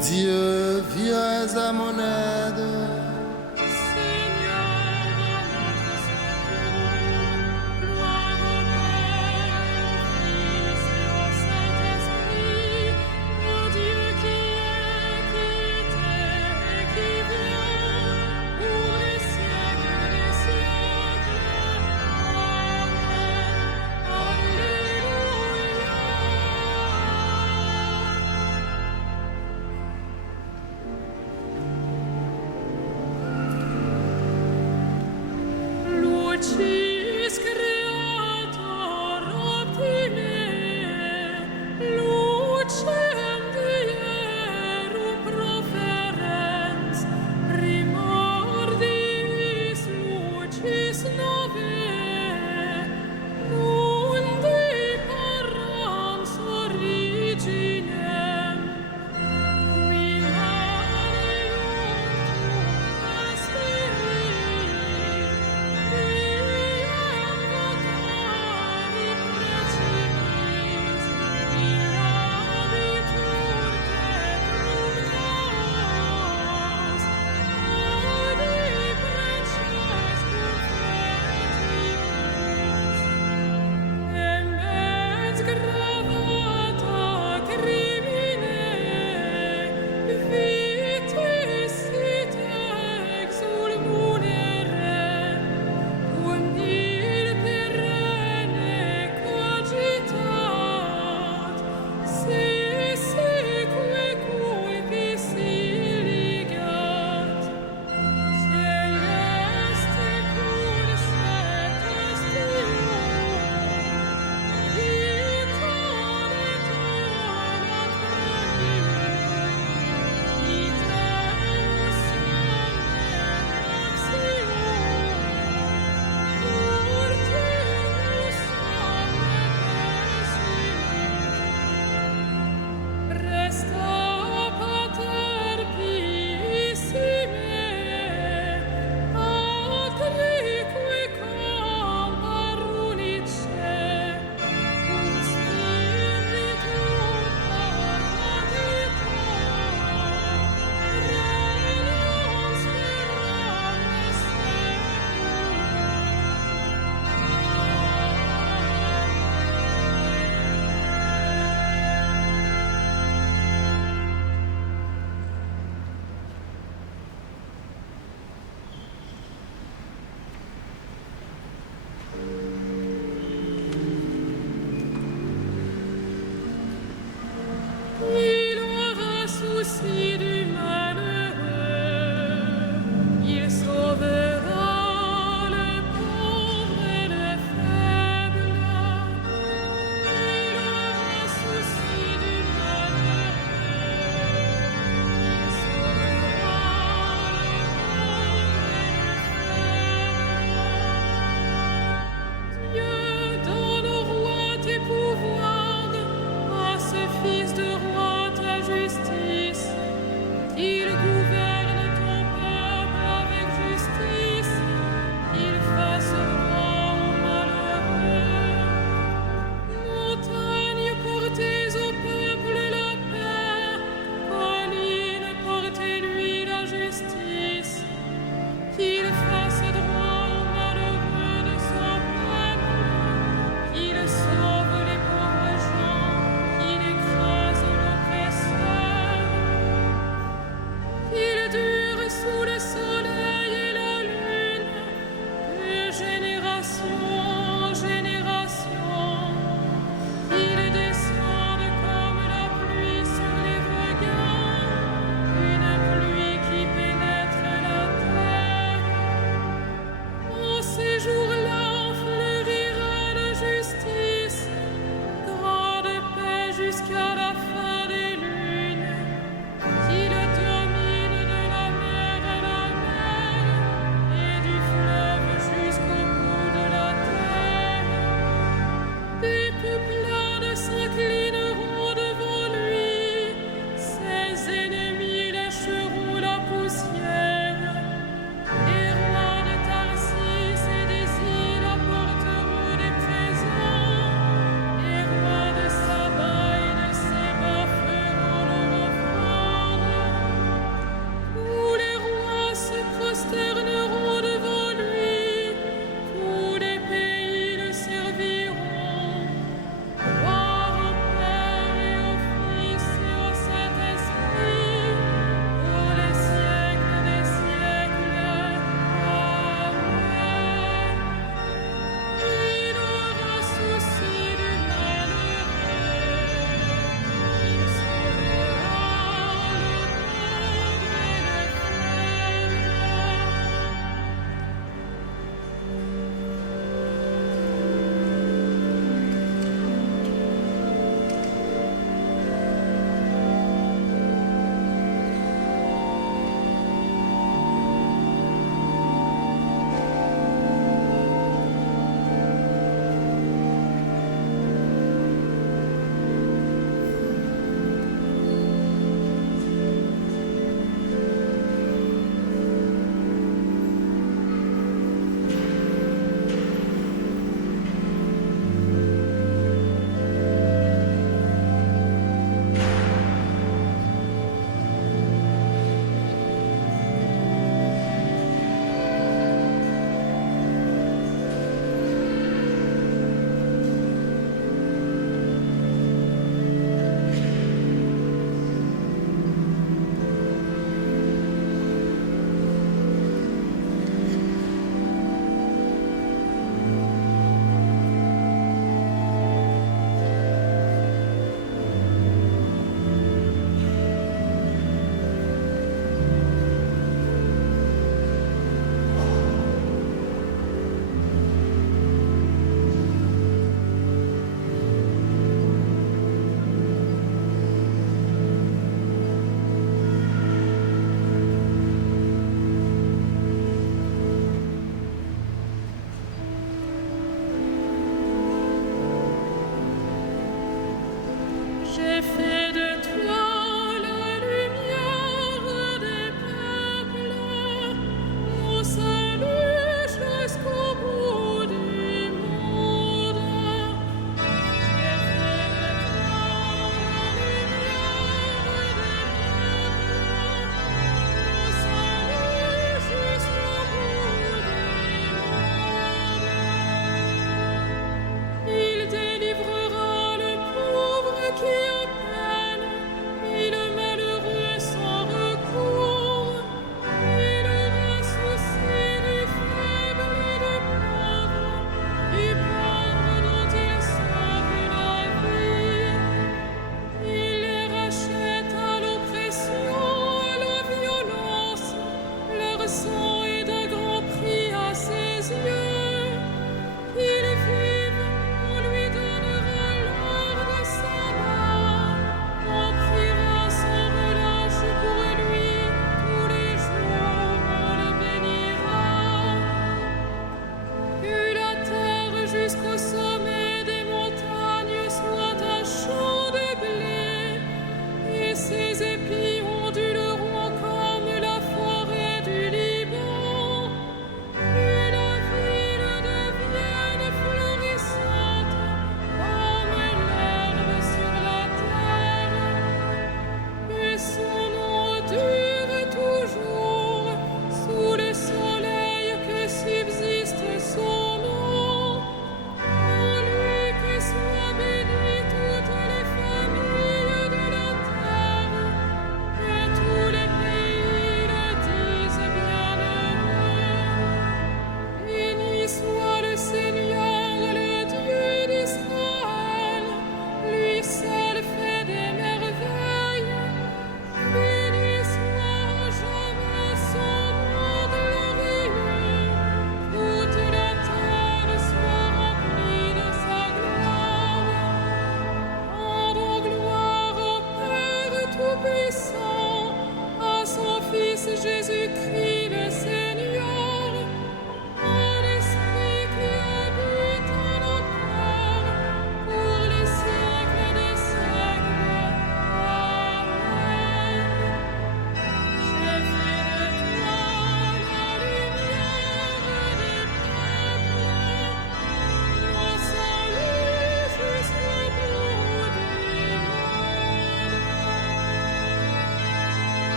Dieu, viens à mon aide. Seigneur, notre secours, gloire au Père, au Fils et au Saint-Esprit, au Dieu qui est, qui était et qui vient, pour les siècles des siècles. Amen. Alléluia.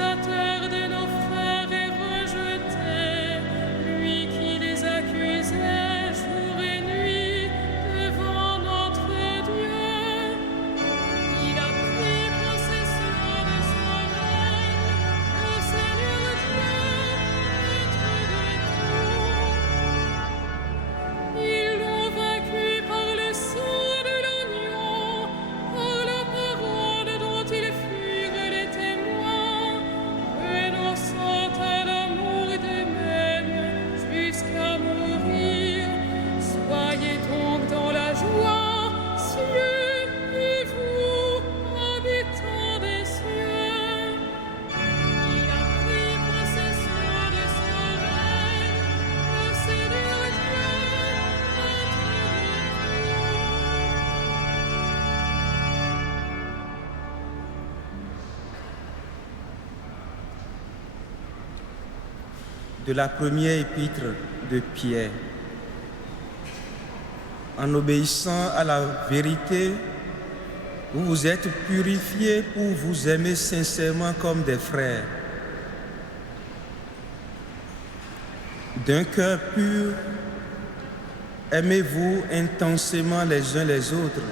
l'accusateur de nos frères est rejeté, lui qui les accusait jour et nuit devant notre Dieu. Il a pris possession de son règne, le Seigneur Dieu, maître de tout. Ils l'ont vaincu par le sang de l'agneau, par la parole dont ils furent les témoins, renonçant à l'amour d'eux-mêmes jusqu'à mourir. Soyez donc dans la joie, cieux, et vous, habitants des cieux. Il a pris possession de son règne, le Seigneur Dieu, De la première épître de Pierre. En obéissant à la vérité, vous vous êtes purifiés pour vous aimer sincèrement comme des frères. D'un cœur pur, aimez-vous intensément les uns les autres,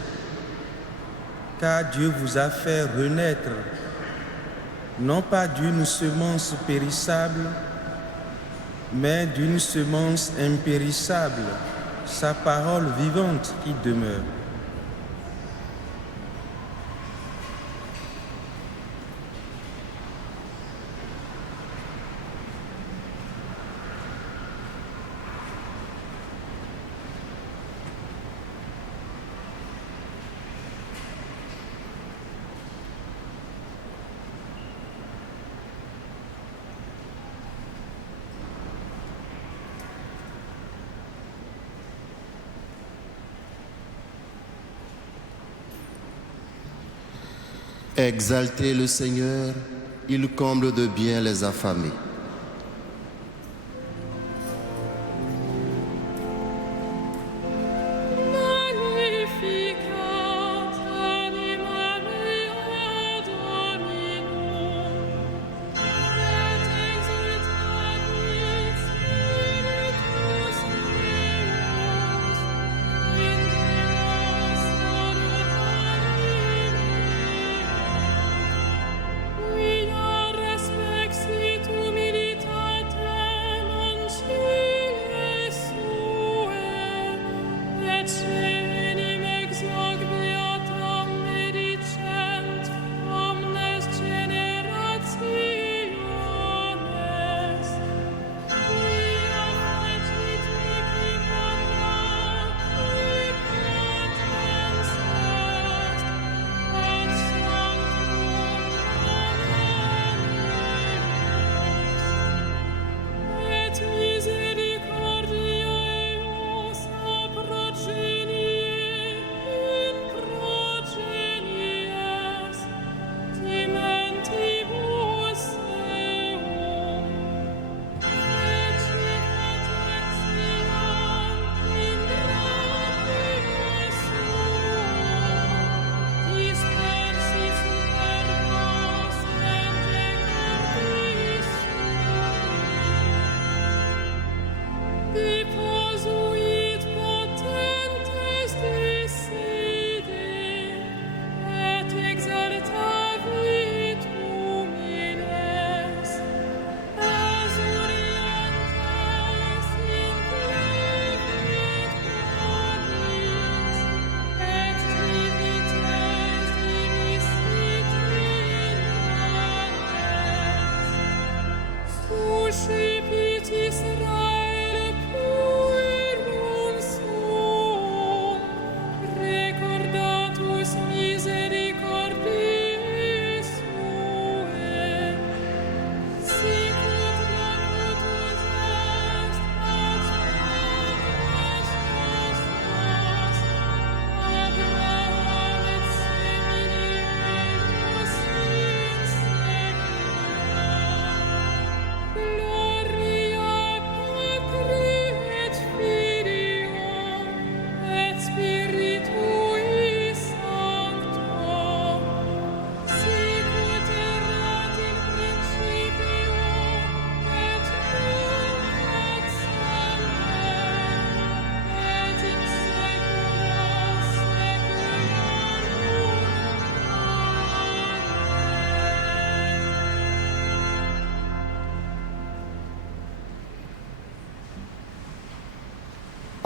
car Dieu vous a fait renaître, non pas d'une semence périssable, mais d'une semence impérissable, sa parole vivante qui demeure. Exaltez le Seigneur, il comble de bien les affamés. Magnificat animam mea Dominum, et exultavit spiritus meus, in Deo salutarimini. Quia respixitum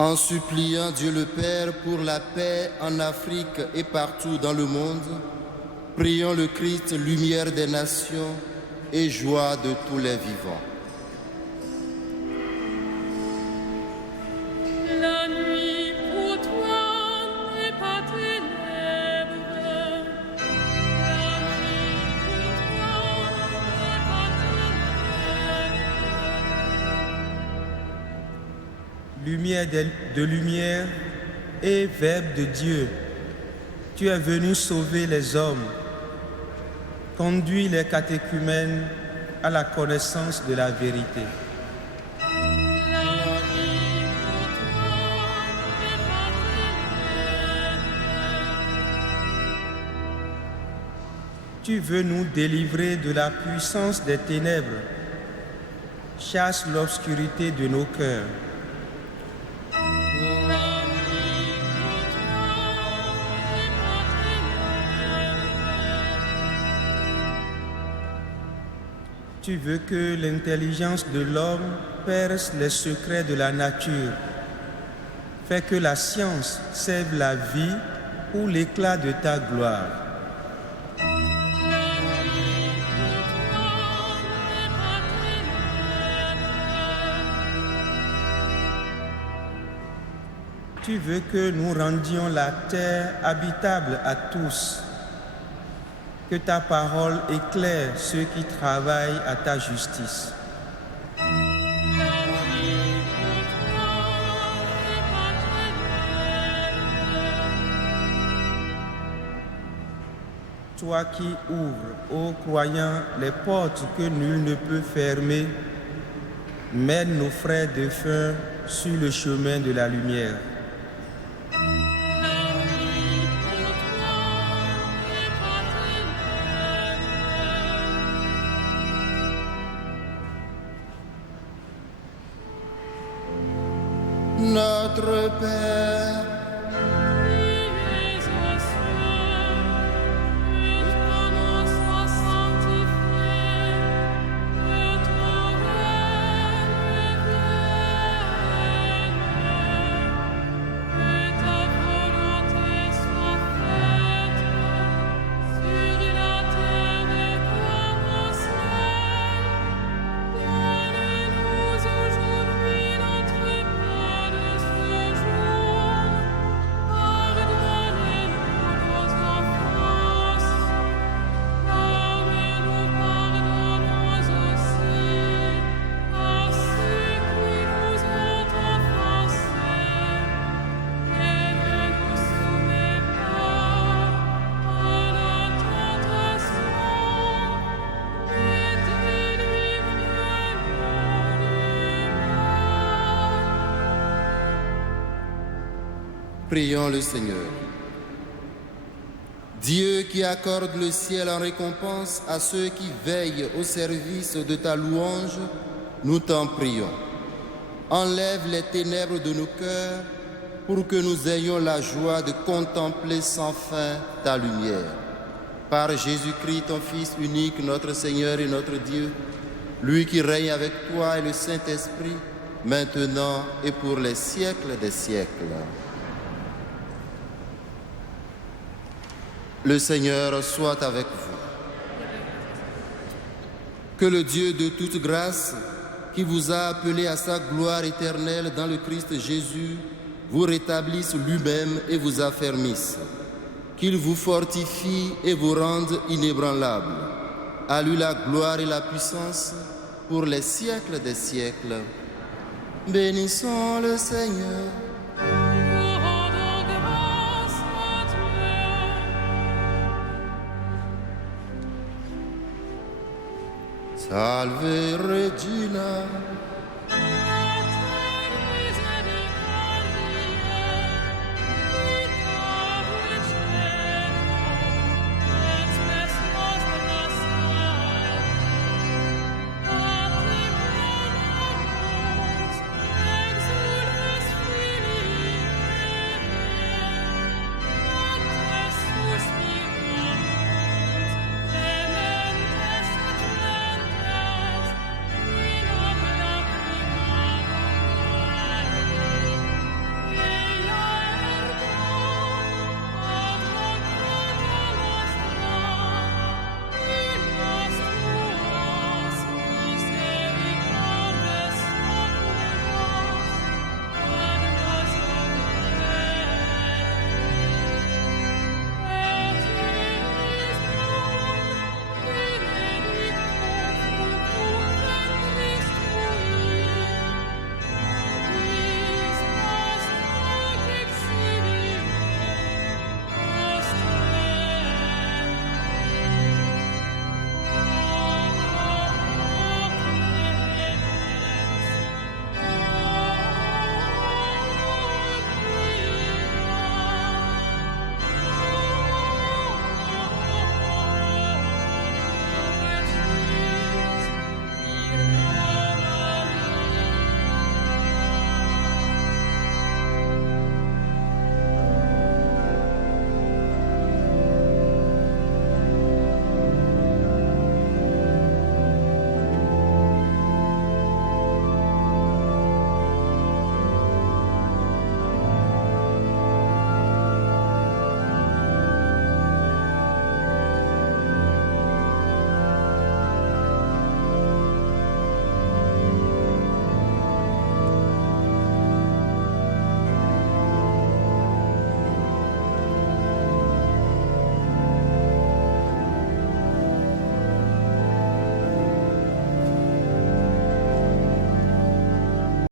En suppliant Dieu le Père pour la paix en Afrique et partout dans le monde, prions le Christ, lumière des nations et joie de tous les vivants. La nuit pour toi n'est pas ténèbres. La nuit pour toi n'est pas ténèbres. Lumière de lumière et Verbe de Dieu, tu es venu sauver les hommes. Conduis les catéchumènes à la connaissance de la vérité. La nuit pour toi n'est pas ténèbres. Tu veux nous délivrer de la puissance des ténèbres. Chasse l'obscurité de nos cœurs. Tu veux que l'intelligence de l'homme perce les secrets de la nature. Fais que la science sève la vie pour l'éclat de ta gloire. Tu veux que nous rendions la terre habitable à tous. Que ta parole éclaire ceux qui travaillent à ta justice. Toi qui ouvres aux croyants les portes que nul ne peut fermer, mène nos frères défunts sur le chemin de la lumière. Notre Père, prions le Seigneur. Dieu qui accorde le ciel en récompense à ceux qui veillent au service de ta louange, nous t'en prions. Enlève les ténèbres de nos cœurs pour que nous ayons la joie de contempler sans fin ta lumière. Par Jésus-Christ, ton Fils unique, notre Seigneur et notre Dieu, lui qui règne avec toi et le Saint-Esprit, maintenant et pour les siècles des siècles. Le Seigneur soit avec vous. Que le Dieu de toute grâce, qui vous a appelé à sa gloire éternelle dans le Christ Jésus, vous rétablisse lui-même et vous affermisse. Qu'il vous fortifie et vous rende inébranlables. À lui la gloire et la puissance pour les siècles des siècles. Bénissons le Seigneur. Salve Regina.